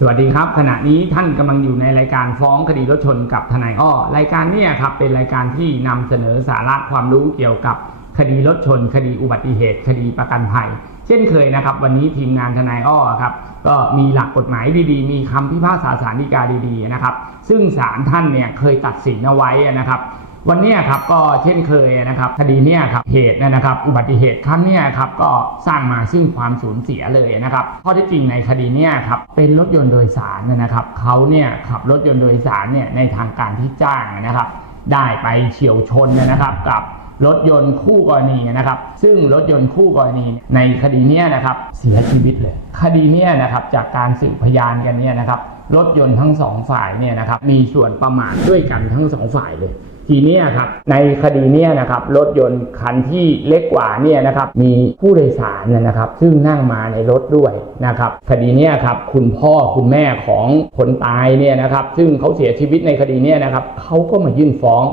สวัสดีครับ ขณะนี้ท่านกำลังอยู่ในรายการฟ้องคดีรถชนกับทนายอ้อรายการนี้ครับเป็นรายการที่นำเสนอสาระความรู้เกี่ยวกับคดีรถชน คดีอุบัติเหตุ คดีประกันภัย เช่นเคยนะครับ วันนี้ทีมงานทนายอ้อครับก็มีหลักกฎหมายดีๆ มีคำพิพากษาสารดีกาดีๆนะครับ ซึ่งศาลท่านเนี่ยเคยตัดสินเอาไว้นะครับ วันนี้ครับก็เช่นเคยนะครับคดีเนี้ยครับเหตุนะครับ อุบัติเหตุครั้งเนี้ยครับก็สร้างมาซึ่งความสูญเสียเลยนะครับข้อเท็จจริงในคดีเนี้ยครับเป็นรถยนต์โดยสารนะครับเขาเนี่ยขับรถยนต์โดยสารเนี่ยในทางการที่จ้างนะครับ ได้ไปเฉียวชนนะครับกับรถยนต์คู่กรณีนะครับ ซึ่งรถยนต์คู่กรณีในคดีเนี้ยนะครับเสียชีวิตเลย คดีเนี้ยนะครับจากการสืบพยานกันเนี่ยนะครับรถยนต์ทั้งสองฝ่ายเนี่ยนะครับมีส่วนประมาทด้วยกันทั้งสองฝ่ายเลย ทีนี้ครับในคดีนี้นะครับรถยนต์คันที่เล็กกว่าเนี่ยนะครับมีผู้โดยสารนะครับซึ่งนั่งมาในรถด้วยนะครับคดีนี้ครับคุณพ่อคุณแม่ของคนตายเนี่ยนะครับซึ่งเขาเสียชีวิตในคดีนี้นะครับเขาก็มายื่นฟ้อง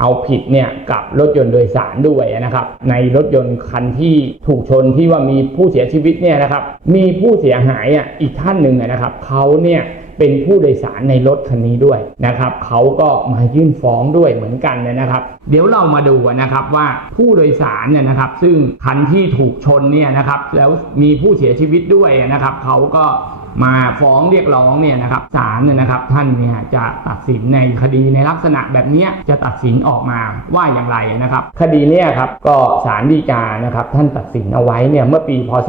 เอาผิดเนี่ยกับรถยนต์โดยสารด้วยนะครับ ในรถยนต์คันที่ถูกชนที่ว่ามีผู้เสียชีวิตเนี่ยนะครับมีผู้เสียหายอะอีกท่านหนึ่งนะครับเขาเนี่ย เป็นผู้โดยสารในรถคันนี้ด้วยนะครับเขาก็มายื่นฟ้องด้วยเหมือนกันนะครับ เดี๋ยวเรามาดูนะครับว่าผู้โดยสารเนี่ยนะครับ ซึ่งคันที่ถูกชนเนี่ยนะครับแล้วมีผู้เสียชีวิตด้วยนะครับเขาก็มาฟ้องเรียกร้องเนี่ยนะครับศาลเนี่ยนะครับท่านเนี่ยจะตัดสินในคดีในลักษณะแบบนี้จะตัดสินออกมาว่าอย่างไรนะครับ คดีเนี่ยครับก็ศาลฎีกานะครับท่านตัดสินเอาไว้เนี่ยเมื่อปีพศ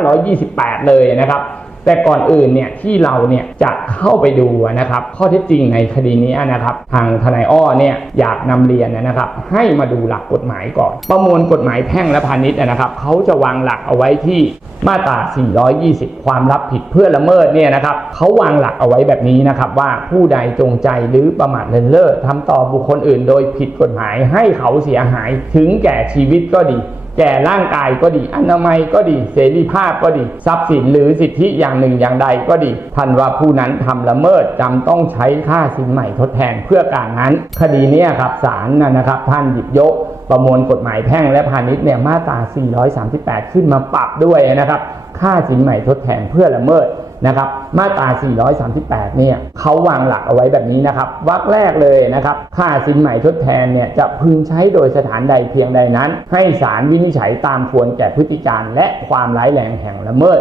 2528 เลยนะครับ แต่ก่อนอื่นเนี่ยที่เราเนี่ยจะเข้าไปดูนะครับข้อเท็จจริงในคดีนี้นะครับทางทนายอ้อเนี่ยอยากนำเรียนนะครับ ให้มาดูหลักกฎหมายก่อน ประมวลกฎหมายแพ่งและพาณิชย์นะครับเขาจะวางหลักเอาไว้ที่มาตรา 420 ความรับผิดเพื่อละเมิดเนี่ยนะครับเขาวางหลักเอาไว้แบบนี้นะครับว่าผู้ใดจงใจหรือประมาทเลินเล่อทำต่อบุคคลอื่น โดยผิดกฎหมายให้เขาเสียหายถึงแก่ชีวิตก็ดี แก่ร่างกายก็ดี อนามัยก็ดี เสรีภาพก็ดี ทรัพย์สินหรือสิทธิอย่างหนึ่งอย่างใดก็ดีท่านว่าผู้นั้นทำละเมิดจำต้องใช้ค่าสินใหม่ทดแทนเพื่อการนั้น คดีนี้ครับศาลนะนะครับ ท่านหยิบยกประมวลกฎหมายแพ่งและพาณิชย์เนี่ยมาตรา 438 ขึ้นมาปรับด้วยนะครับ ค่าสินใหม่ทดแทนเพื่อละเมิด นะครับมาตรา 438 เนี่ยเขาวางหลักเอาไว้แบบนี้นะครับวรรคแรกเลยนะครับค่าสินใหม่ทดแทนเนี่ยจะพึงใช้โดยสถานใดเพียงใดนั้น ให้ศาลวินิจฉัยตามควรแก่พฤติการและความร้ายแรงแห่งละเมิด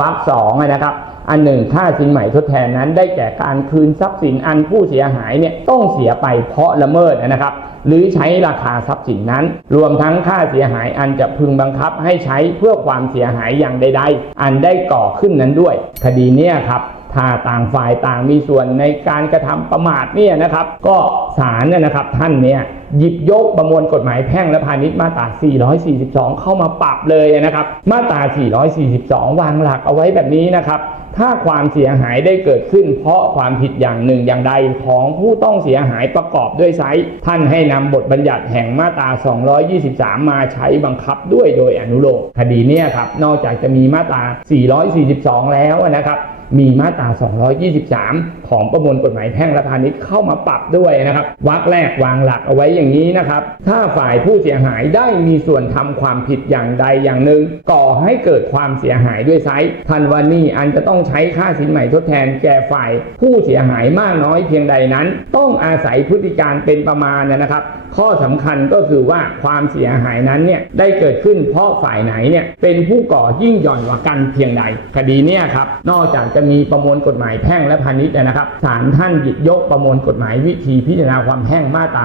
วรรคสองนะครับ อันหนึ่งค่าสินใหม่ทดแทนนั้น ได้แก่การคืนทรัพย์สินอันผู้เสียหายเนี่ยต้องเสียไปเพราะละเมิดนะครับ หรือใช้ราคาทรัพย์สินนั้น รวมทั้งค่าเสียหายอันจะพึงบังคับให้ใช้เพื่อความเสียหายอย่างใด ๆ อันได้ก่อขึ้นนั้นด้วย คดีเนี้ยครับ ถ้าต่างฝ่ายต่างมีส่วนในการกระทำประมาทเนี่ยนะครับ ก็ศาลเนี่ยนะครับท่านเนี่ยหยิบยกประมวลกฎหมายแพ่งและพาณิชย์มาตรา 442 เข้ามาปรับเลยนะครับ มาตรา 442 วางหลักเอาไว้แบบนี้นะครับ ถ้าความเสียหายได้เกิดขึ้น เพราะความผิดอย่างหนึ่งอย่างใดของผู้ต้องเสียหายประกอบด้วยไซส์ท่านให้นำบทบัญญัติแห่งมาตรา 223 มาใช้บังคับด้วยโดยอนุโลมคดีเนี้ครับ นอกจากจะมีมาตรา 442 แล้วนะครับ มีมาตรา 223 ของประมวลกฎหมายแพ่งและพาณิชย์เข้ามาปรับด้วยนะครับวรรคแรกวางหลักเอาไว้อย่างนี้นะครับ ถ้าฝ่ายผู้เสียหายได้มีส่วนทำความผิดอย่างใดอย่างหนึ่ง ก่อให้เกิดความเสียหายด้วยไซส์ทันวันนี้อันจะต้องใช้ค่าสินใหม่ทดแทนแก่ฝ่ายผู้เสียหายมากน้อยเพียงใดนั้น ต้องอาศัยพฤติการเป็นประมาณนะครับ ข้อสำคัญก็คือว่าความเสียหายนั้นเนี่ยได้เกิดขึ้นเพราะฝ่ายไหนเนี่ยเป็นผู้ก่อยิ่งหย่อนกว่ากันเพียงใด คดีเนี่ยครับนอกจากจะมีประมวลกฎหมายแพ่งและพาณิชย์นะครับศาลท่านหยิบยกประมวลกฎหมายวิธีพิจารณาความแพ่งมาตรา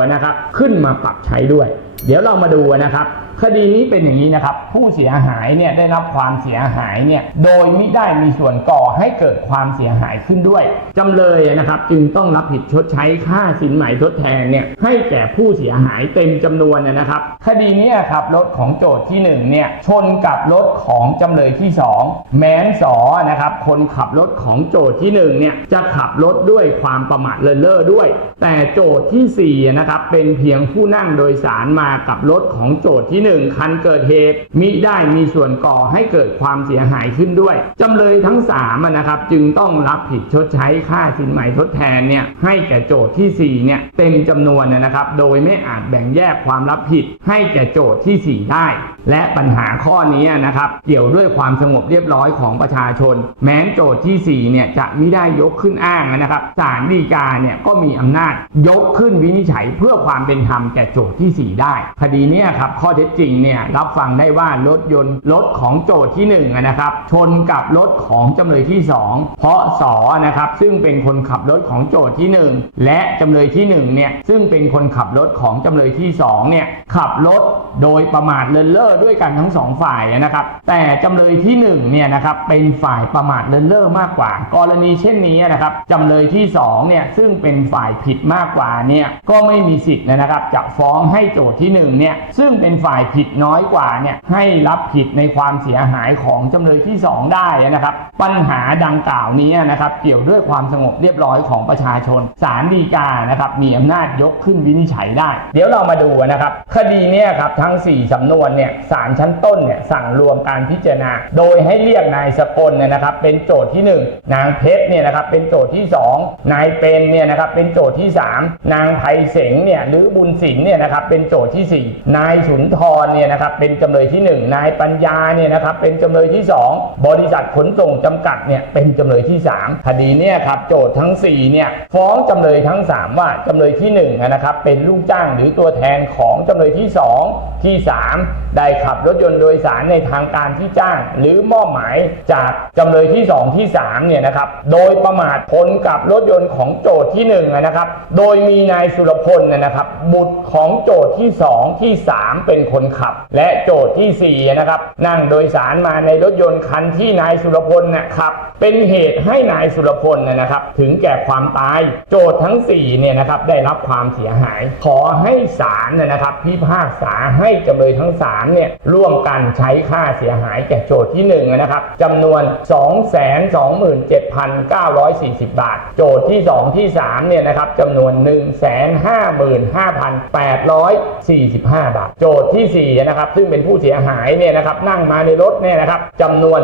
249 นะครับ ขึ้นมาปรับใช้ด้วย เดี๋ยวเรามาดูนะครับคดีนี้เป็นอย่างนี้นะครับ ผู้เสียหายเนี่ยได้รับความเสียหายเนี่ยโดยมิได้มีส่วนก่อให้เกิดความเสียหายขึ้นด้วยจำเลยนะครับ จึงต้องรับผิดชดใช้ค่าสินไหมทดแทนเนี่ยให้แก่ผู้เสียหายเต็มจำนวนนะครับ คดีนี้ครับรถของโจทย์ที่หนึ่งเนี่ยชนกับรถของจำเลยที่สองแม้นสอนะครับคนขับรถของโจทย์ที่หนึ่งเนี่ยจะขับรถด้วยความประมาทเลินเล่อด้วย แต่โจทย์ที่สี่นะครับเป็นเพียงผู้นั่งโดยสารมากับรถของโจทย์ที่หนึ่งคันเกิดเหตุมิได้มีส่วนก่อให้เกิดความเสียหายขึ้นด้วยจำเลยทั้งสามนะครับจึงต้องรับผิดชดใช้ค่าสินไหมทดแทนเนี่ยให้แก่โจทย์ที่สี่เนี่ยเต็มจำนวนนะครับ โดยไม่อาจแบ่งแยกความรับผิดให้แก่โจทย์ที่สี่ได้ และปัญหาข้อนี้นะครับเกี่ยวด้วยความสงบเรียบร้อยของประชาชน แม้โจทย์ที่สี่เนี่ยจะไม่ได้ยกขึ้นอ้างนะครับศาลฎีกาเนี่ยก็มีอำนาจยกขึ้นวินิจฉัยเพื่อความเป็นธรรมแก่โจทย์ที่สี่ได้คดีนี้ครับข้อเท็จจริงเนี่ยรับฟังได้ว่ารถยนต์รถของโจทย์ที่หนึ่งอะนะครับชนกับรถของจำเลยที่สองเพราะสอนะครับซึ่งเป็นคนขับรถของโจทย์ที่หนึ่งและจำเลยที่หนึ่งเนี่ยซึ่งเป็นคนขับรถของจำเลยที่สองเนี่ยขับรถโดยประมาทเลินเล่อด้วยกันทั้งสองฝ่ายนะครับแต่จำเลยที่หนึ่งเนี่ยนะครับเป็นฝ่ายประมาทเลินเล่อมากกว่า กรณีเช่นนี้นะครับจำเลยที่สองเนี่ยซึ่งเป็นฝ่ายผิดมากกว่าเนี่ยก็ไม่มีสิทธิ์นะครับจะฟ้องให้โจทย์ที่หนึ่งเนี่ยซึ่งเป็นฝ่ายผิดน้อยกว่าเนี่ยให้รับผิดในความเสียหายของจำเลยที่สองได้นะครับ ปัญหาดังกล่าวนี้นะครับเกี่ยวด้วยความสงบเรียบร้อยของประชาชนศาลฎีกานะครับมีอำนาจยกขึ้นวินิจฉัยได้ เดี๋ยวเรามาดูนะครับคดีเนี้ครับทั้ง 4สำนวนเนี่ยศาลชั้นต้นเนี่ยสั่งรวมการพิจารณา โดยให้เรียกนายสกลเนี่ยนะครับเป็นโจทย์ที่ 1 นางเพชรเนี่ยนะครับเป็นโจทย์ที่ 2 นายเป็นเนี่ยนะครับเป็นโจทย์ที่ 3 นางไพเสงเนี่ยหรือบุญศิลเนี่ยนะครับเป็นโจทย์ที่ 4 นายสุนทรเนี่ยนะครับเป็นจำเลยที่ 1 นายปัญญาเนี่ยนะครับเป็นจำเลยที่ 2 บริษัทขนส่งจำกัดเนี่ยเป็นจำเลยที่ 3 คดีเนี่ยครับโจทย์ทั้ง4เนี่ยฟ้องจำเลยทั้ง 3 ว่าจำเลยที่1นะครับเป็นลูกจ้างหรือตัวแทนของจำเลยที่ 2 ที่ 3 ได้ขับรถยนต์โดยสารในทางการที่จ้าง หรือมอบหมายจากจำเลยที่ 2 ที่3เนี่ยนะครับโดยประมาทพลกับรถยนต์ของโจทย์ที่1นะครับโดยมีนายสุรพลเนยนะครับบุตรของโจทย์ที่ 2ที่ 3 เป็นคนขับ และโจทย์ทีสี่ 4 นะครับ นั่งโดยสารมาในรถยนต์คันที่นายสุรพลนะขับ เป็นเหตุให้นายสุรพลเนยนะครับ ถึงแก่ความตาย โจทย์ทั้ง 4 เนี่ยนะครับ ได้รับความเสียหาย ขอให้ศาลเนยนะครับ พิพากษาให้จำเลยทั้ง 3 เนี่ย ร่วมกันใช้ค่าเสียหายแก่โจทย์ที่ 1 นะครับจำนวน 227,940 บาท โจทย์ที่ 2 ที่ 3 เนี่ยนะครับจำนวน45 บาท โจทย์ที่ 4 นะครับ ซึ่งเป็นผู้เสียหายเนี่ยนะครับนั่งมาในรถเนี่ยนะครับจำนวน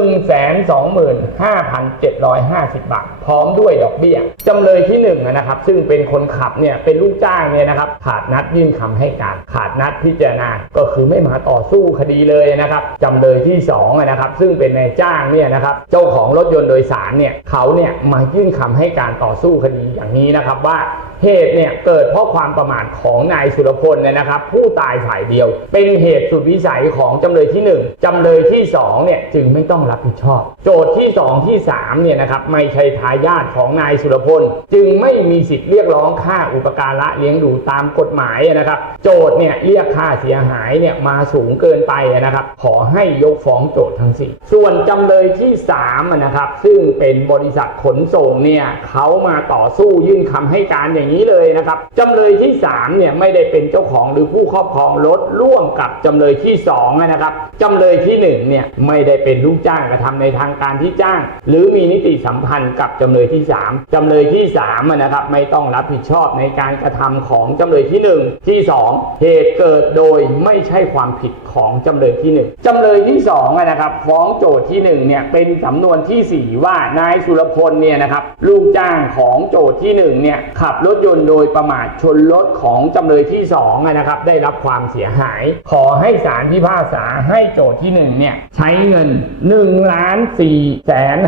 125,750 บาท พร้อมด้วยดอกเบี้ยจำเลยที่1นะครับซึ่งเป็นคนขับเนี่ยเป็นลูกจ้างเนี่ยนะครับขาดนัดยื่นคำให้การ ขาดนัดพิจารณาก็คือไม่มาต่อสู้คดีเลยนะครับจำเลยที่2นะครับซึ่งเป็นนายจ้างเนี่ยนะครับเจ้าของรถยนต์โดยสารเนี่ยเขาเนี่ยมายื่นคำให้การต่อสู้คดีอย่างนี้นะครับว่า เหตุเนี่ยเกิดเพราะความประมาทของนายสุรพลเนี่ยนะครับ ผู้ตายฝ่ายเดียว เป็นเหตุสุดวิสัยของจำเลยที่ 1จำเลยที่2เนี่ยจึงไม่ต้องรับผิดชอบ โจทย์ที่ 2 ที่3เนี่ยนะครับไม่ใช่ทายาทของนายสุรพล จึงไม่มีสิทธิ์เรียกร้องค่าอุปการะเลี้ยงดูตามกฎหมายนะครับ โจทย์เนี่ยเรียกค่าเสียหายเนี่ยมาสูงเกินไปนะครับขอให้ยกฟ้องโจทย์ทั้งสี่ส่วนจำเลยที่3นะครับซึ่งเป็นบริษัทขนส่งเนี่ยเขามาต่อสู้ยื่นคำให้การอย่างนี้นี้เลยนะครับจำเลยที่3เนี่ยไม่ได้เป็นเจ้าของหรือผู้ครอบครองรถร่วมกับจำเลยที่2อะนะครับจำเลยที่1เนี่ยไม่ได้เป็นลูกจ้างกระทำในทางการที่จ้าง หรือมีนิติสัมพันธ์กับจำเลยที่ 3จำเลยที่3นะครับไม่ต้องรับผิดชอบในการกระทำของจำเลยที่ 1 ที่ 2 เหตุเกิดโดยไม่ใช่ความผิดของจำเลยที่ 1จำเลยที่2อะนะครับฟ้องโจทย์ที่1เนี่ยเป็นสำนวนทีสี่ 4 ว่านายสุรพลเนี่ยนะครับลูกจ้างของโจทย์ที่1เนี่ยขับรถยนต์โดยประมาทชนรถของจำเลยที่2อะนะครับได้รับความเสียหาย ขอให้ศาลพิพากษาให้โจทย์ที่1เนี่ยใช้เงิน1ล้าน4แสน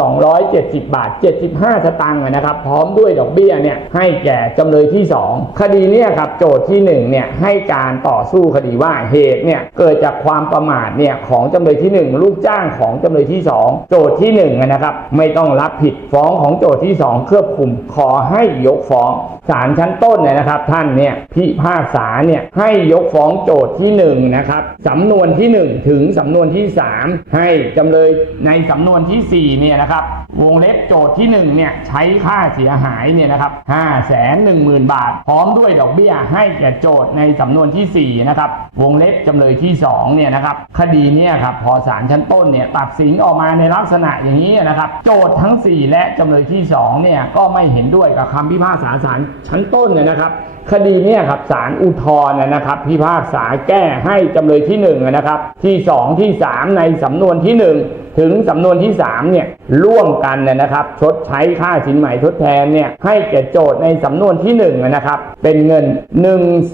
54,270 บาท 75 สตางค์นะครับ พร้อมด้วยดอกเบี้ยเนี่ยให้แก่จำเลยที่ 2 คดีเนี่ยครับโจทย์ที่1เนี่ยให้การต่อสู้คดีว่าเหตุเนี่ยเกิดจากความประมาทเนี่ยของจำเลยที่ 1 ลูกจ้างของจำเลยที่ 2 โจทย์ที่1นะครับไม่ต้องรับผิดฟ้องของโจทย์ที่ 2 เครือบคุมขอใให้ยกฟ้องศาลชั้นต้นเนี่ยนะครับ ท่านเนี่ยพิพากษาเนี่ยให้ยกฟ้องโจทย์ที่หนึ่งนะครับสำนวนที่หนึ่งถึงสำนวนที่สามให้จำเลยในสำนวนที่สี่เนี่ยนะครับวงเล็บโจทย์ที่หนึ่งเนี่ยใช้ค่าเสียหายเนี่ยนะครับห้าแสนหนึ่งหมื่นบาท พร้อมด้วยดอกเบี้ยให้แก่โจทย์ในสำนวนที่สี่นะครับวงเล็บจำเลยที่สองเนี่ยนะครับคดีเนี่ยครับพอศาลชั้นต้นเนี่ยตัดสินออกมาในลักษณะอย่างนี้นะครับ โจทย์ทั้ง 4 และจำเลยที่2เนี่ยก็ไม่เห็นด้วยกับคำพิพากษาศาลชั้นต้นเนี่ยนะครับคดีเนี่ยครับศาลอุทธรณ์นะครับ พิพากษาแก้ให้จำเลยที่1นะครับ ที่ 2 ที่ 3 ในสำนวนที่ 1 ถึงสำนวนที่3เนี่ยร่วมกันเนยนะครับ ชดใช้ค่าสินใหม่ทดแทนเนี่ยให้แก่โจทย์ในสำนวนที่1นะครับ เป็นเงิน 1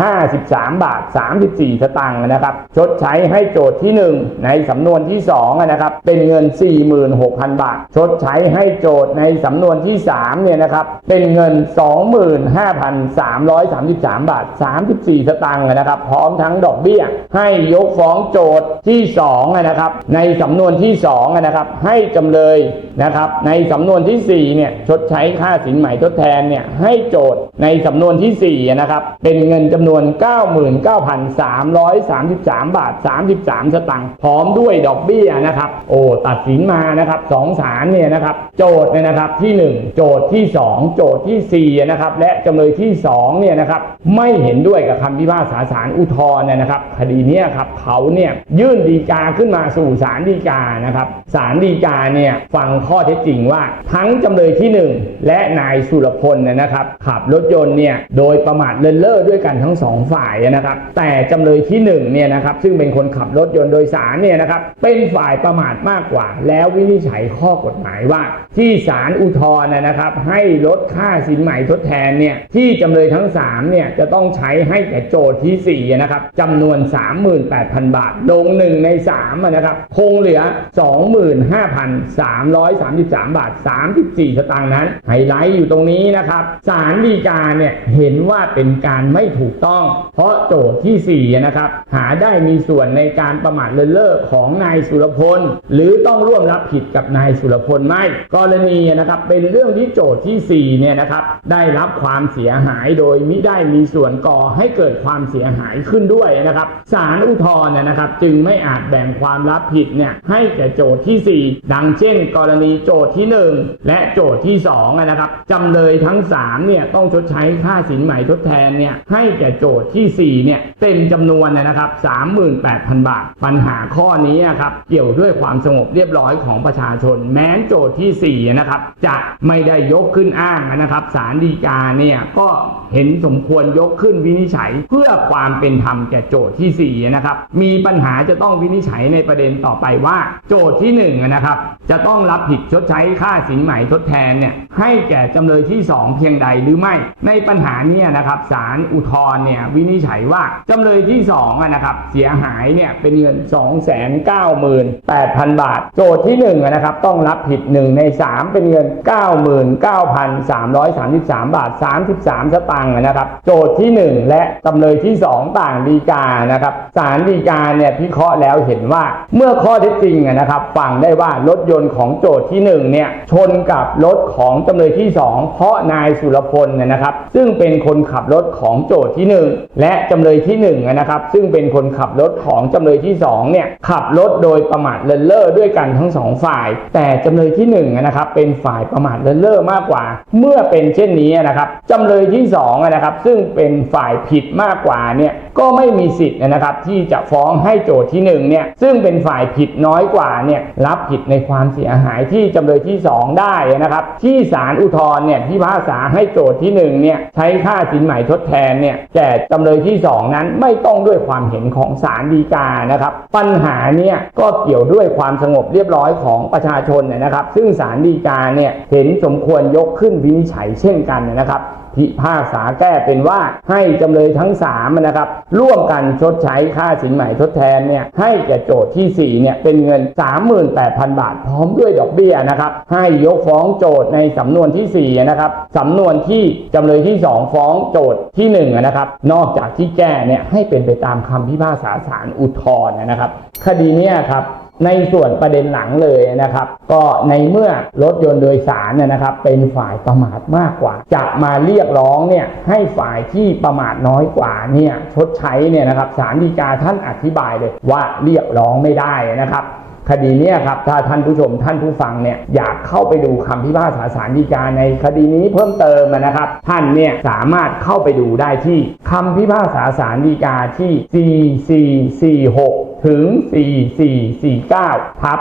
5 3 บาท 34 สตางค์นะครับ ชดใช้ให้โจทย์ที่ 1 ในสำนวนที่2นะครับ เป็นเงิน 46,000 บาท ชดใช้ให้โจทย์ในสำนวนที่3เนี่ยนะครับ เป็นเงิน25,333 บาท 34 สตางค์นะครับ พร้อมทั้งดอกเบี้ย ให้ยกฟ้องโจทย์ที่2นะครับ ในสำนวนที่2นะครับ ให้จำเลยนะครับ ในสำนวนที่4เนี่ยชดใช้ค่าสินใหม่ทดแทนเนี่ยให้โจทย์ในสำนวนที่4นะครับ เป็นเงินจำนวน 99,333 บาท 33 สตางค์ พร้อมด้วยดอกเบี้ยนะครับ โอ้ ตัดสินมานะครับสองศาลเนี่ยนะครับ โจทย์เนี่ยนะครับที่ 1 โจทย์ที่ 2 โจทย์ที่4นะครับ และจำเลยที่2เนี่ยนะครับไม่เห็นด้วยกับคำพิพากษาศาลอุทธรณ์เนี่ยนะครับ คดีนี้ครับเขาเนี่ยยื่นดีกาขึ้นมาสู่ศาลฎีกานะครับศาลฎีกาเนี่ยฟังข้อเท็จจริงว่าทั้งจำเลยที่ 1 และนายสุรพลเนี่ยนะครับขับรถยนต์เนี่ยโดยประมาทเลินเล่อด้วยกันทั้งสองฝ่ายนะครับแต่จำเลยที่1เนี่ยนะครับซึ่งเป็นคนขับรถยนต์โดยสารเนี่ยนะครับเป็นฝ่ายประมาทมากกว่า แล้ววินิจฉัยข้อกฎหมายว่า ที่ศาลอุทธรณ์นะนะครับให้ลดค่าสินใหม่ทดแทนเนี่ยที่จำเลยทั้ง 3 เนี่ย จะต้องใช้ให้แก่โจทย์ที่ 4 นะครับจำนวน 38,000 บาท ลง 1 ใน 3 นะครับ คงเหลือ 25,333 บาท 34 สตางค์นั้น ไฮไลท์อยู่ตรงนี้นะครับศาลฎีกาเนี่ย เห็นว่าเป็นการไม่ถูกต้อง เพราะโจทย์ที่ 4 นะครับ หาได้มีส่วนในการประมาทเลินเล่อของนายสุรพล หรือต้องร่วมรับผิดกับนายสุรพลไม่ กรณีนะครับ เป็นเรื่องที่โจทย์ที่ 4 เนี่ยนะครับ ได้รับความเสียหายโดยมิได้มีส่วนก่อให้เกิดความเสียหายขึ้นด้วยนะครับศาลอุทธรณ์เนยนะครับ จึงไม่อาจแบ่งความรับผิดเนี่ยให้แก่โจทย์ที่ 4 ดังเช่น กรณีโจทย์ที่ 1 และโจทย์ที่2อะนะครับจำเลยทั้ง3เนี่ยต้องชดใช้ค่าสินใหม่ทดแทนเนี่ยให้แก่โจทย์ที่4เนี่ยเต็มจำนวนนะครับ38,000 บาท ปัญหาข้อนี้นะครับเกี่ยวด้วยความสงบเรียบร้อยของประชาชน แม้นโจทย์ที่4นะครับจะไม่ได้ยกขึ้นอ้างนะครับศาลฎีกาเนี่ยก็เห็นสมควรยกขึ้นวินิจฉัย เพื่อความเป็นธรรมแก่โจทย์ที่4นะครับมีปัญหาจะต้องวินิจฉัยในประเด็นต่อไปว่า โจทย์ที่1นะครับจะต้องรับผิดชดใช้ค่าสินใหม่ทดแทนเนี่ยให้แก่จำเลยที่ 2 เพียงใดหรือไม่ ในปัญหาเนี้นะครับศาลอุทธรณ์เนี่ยวินิจฉัยว่าจำเลยที่2อะนะครับเสียหายเนี่ยเป็นเงิน 298,000 บาท โจทย์ที่1นะครับต้องรับผิด 1 ใน 3 เป็นเงิน 99,333 บาท 33สตางค์นะครับ โจทย์ที่ 1 และจำเลยที่ 2 ต่างดีกานะครับศาลฎีกาเนี่ยพิเคราะห์แล้วเห็นว่าเมื่อข้อเท็จจริงนะครับฟังได้ว่ารถยนต์ของโจทย์ที่ 1 เนี่ยชนกับรถของจำเลยที่ 2 เพราะนายสุรพลเนี่ยนะครับ ซึ่งเป็นคนขับรถของโจทย์ที่ 1 และจำเลยที่1นะครับซึ่งเป็นคนขับรถของจำเลยที่2เนี่ยขับรถโดยประมาทเลินเล่อด้วยกันทั้งสองฝ่าย แต่จำเลยที่1นะครับเป็นฝ่ายประมาทเลินเล่อมากกว่า เมื่อเป็นเช่นนี้นะครับจำเลยที่2อะนะครับซึ่งเป็นฝ่ายผิดมากกว่าเนี่ยก็ไม่มีสิทธิ์นะครับที่จะฟ้องให้โจทย์ที่1เนี่ยซึ่งเป็นฝ่ายผิดน้อยกว่าเนี่ยรับผิดในความเสียหายที่จำเลยที่ 2 ได้นะครับ ที่ศาลอุทธรณ์เนี่ยพิพากษาให้โจทย์ที่1เนี่ยใช้ค่าสินใหม่ทดแทนเนี่ยแก่จำเลยที่ 2 นั้นไม่ต้องด้วยความเห็นของศาลฎีกานะครับ ปัญหาเนี่ยก็เกี่ยวด้วยความสงบเรียบร้อยของประชาชนเนยนะครับ ซึ่งศาลฎีกาเนี่ยเห็นสมควรยกขึ้นวินิจฉัยเช่นกันนะครับ พิพากษาแก้เป็นว่าให้จำเลยทั้ง3นะครับร่วมกันชดใช้ค่าสินใหม่ทดแทนเนี่ยให้แก่โจทย์ที่4เนี่ยเป็นเงิน 38,000 บาท พร้อมด้วยดอกเบี้ยนะครับให้ยกฟ้องโจทย์ในสำนวนที่4นะครับสำนวนที่จำเลยที่ 2 ฟ้องโจทย์ที่1นะครับนอกจากที่แก้เนี่ยให้เป็นไปตามคำพิพากษาศาลอุทธรณ์นะครับ คดีนี้ครับ ในส่วนประเด็นหลังเลยนะครับ ก็ในเมื่อรถยนต์โดยสารเนี่ยนะครับ เป็นฝ่ายประมาทมากกว่า จะมาเรียกร้องเนี่ยให้ฝ่ายที่ประมาทน้อยกว่าเนี่ยชดใช้เนี่ยนะครับศาลฎีกาท่านอธิบายเลยว่าเรียกร้องไม่ได้นะครับคดีนี้ครับถ้าท่านผู้ชมท่านผู้ฟังเนี่ยอยากเข้าไปดูคำพิพากษาศาลฎีกาในคดีนี้เพิ่มเติมนะครับ ท่านเนี่ยสามารถเข้าไปดูได้ที่คำพิพากษาศาลฎีกาที่ 4446 ถึง 4449ทับ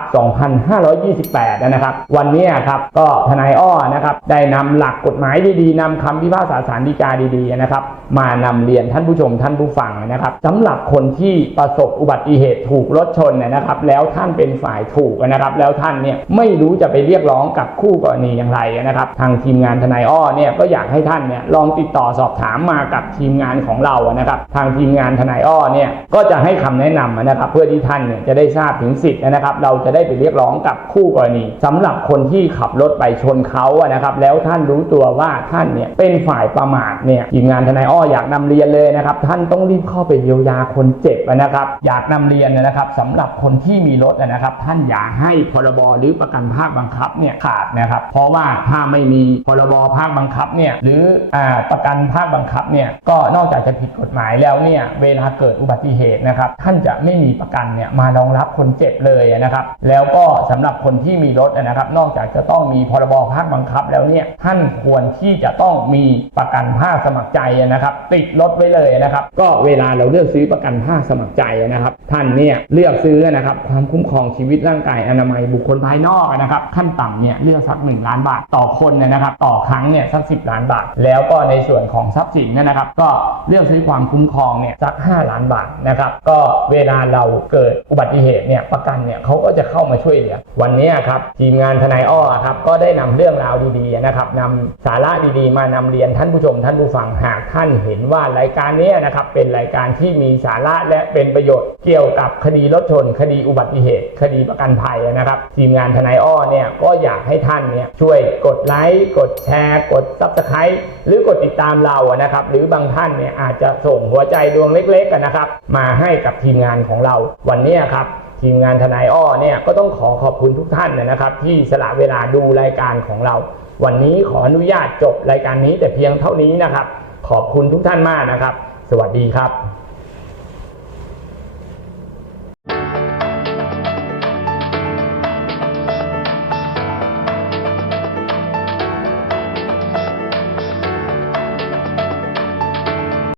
2528 นะครับ วันนี้ครับก็ทนายอ้อนะครับได้นำหลักกฎหมายดีๆนำคำพิพากษาศาลฎีกาดีๆนะครับ มานำเรียนท่านผู้ชมท่านผู้ฟังนะครับสำหรับคนที่ประสบอุบัติเหตุถูกรถชนนยนะครับ แล้วท่านเป็นฝ่ายถูกนะครับ แล้วท่านเนี่ยไม่รู้จะไปเรียกร้องกับคู่กรณีอย่างไรนะครับ ทางทีมงานทนายอ้อเนี่ยก็อยากให้ท่านเนี่ยลองติดต่อสอบถามมากับทีมงานของเรานะครับ ทางทีมงานทนายอ้อเนี่ยก็จะให้คำแนะนำนะครับเพื่อที่ท่านเนี่ยจะได้ทราบถึงสิทธิ์นะครับ เราจะได้ไปเรียกร้องกับคู่กรณีสำหรับคนที่ขับรถไปชนเขาอะนะครับ แล้วท่านรู้ตัวว่าท่านเนี่ยเป็นฝ่ายประมาทเนี่ยทีมงานทนายอ้ออยากนำเรียนเลยนะครับ ท่านต้องรีบเข้าไปเยียวยาคนเจ็บนะครับ อยากนำเรียนนะครับสำหรับคนที่มีรถนะครับ ท่านอย่าให้พรบหรือประกันภาคบังคับเนี่ยขาดนะครับ เพราะว่าถ้าไม่มีพรบภาคบังคับเนี่ยหรืออประกันภาคบังคับเนี่ยก็นอกจากจะผิดกฎหมายแล้วเนี่ยเวลาเกิดอุบัติเหตุนะครับ ท่านจะไม่มีประกันเนี่ยมารองรับคนเจ็บเลยนะครับ แล้วก็สำหรับคนที่มีรถนะครับ นอกจากจะต้องมีพรบภาคบังคับแล้วเนี่ยท่านควรที่จะต้องมีประกันภาคสมัครใจนะครับ ติดรถไว้เลยนะครับ ก็เวลาเราเลือกซื้อประกันภาคสมัครใจนะครับ ท่านเนี่ยเลือกซื้อนะครับความคุ้มครองชีวิตร่างกายอนามัยบุคคลภายนอกนะครับ ขั้นต่ำเนี่ยเลือกสัก 1 ล้านบาทต่อคนนะครับ ต่อครั้งเนี่ยสัก 10 ล้านบาท แล้วก็ในส่วนของทรัพย์สินเนยนะครับ ก็เลือกซื้อความคุ้มครองเนี่ยสัก 5 ล้านบาทนะครับ ก็เวลาเราเกิดอุบัติเหตุเนี่ยประกันเนี่ยเขาก็จะเข้ามาช่วยเหลือวันนี้ครับทีมงานทนายอ้อครับก็ได้นำเรื่องราวดีๆนะครับนำสาระดีๆ มานำเรียนท่านผู้ชมท่านผู้ฟังหากท่านเห็นว่ารายการนี้นะครับเป็นรายการที่มีสาระและเป็นประโยชน์เกี่ยวกับคดีรถชน คดีอุบัติเหตุ คดีประกันภัยนะครับ ทีมงานทนายอ้อเนี่ยก็อยากให้ท่านเนี่ยช่วยกดไลค์กดแชร์ กดซับสไครต์หรือกดติดตามเรานะครับหรือบางท่านเนี่ยอาจจะส่งหัวใจดวงเล็กๆอะนนะครับมาให้กับทีมงานของเราเราวันนี้ครับทีมงานทนายอ้อเนี่ยก็ต้องขอขอบคุณทุกท่านนะครับ ที่สละเวลาดูรายการของเรา วันนี้ขออนุญาตจบรายการนี้แต่เพียงเท่านี้นะครับ ขอบคุณทุกท่านมากนะครับ สวัสดีครับ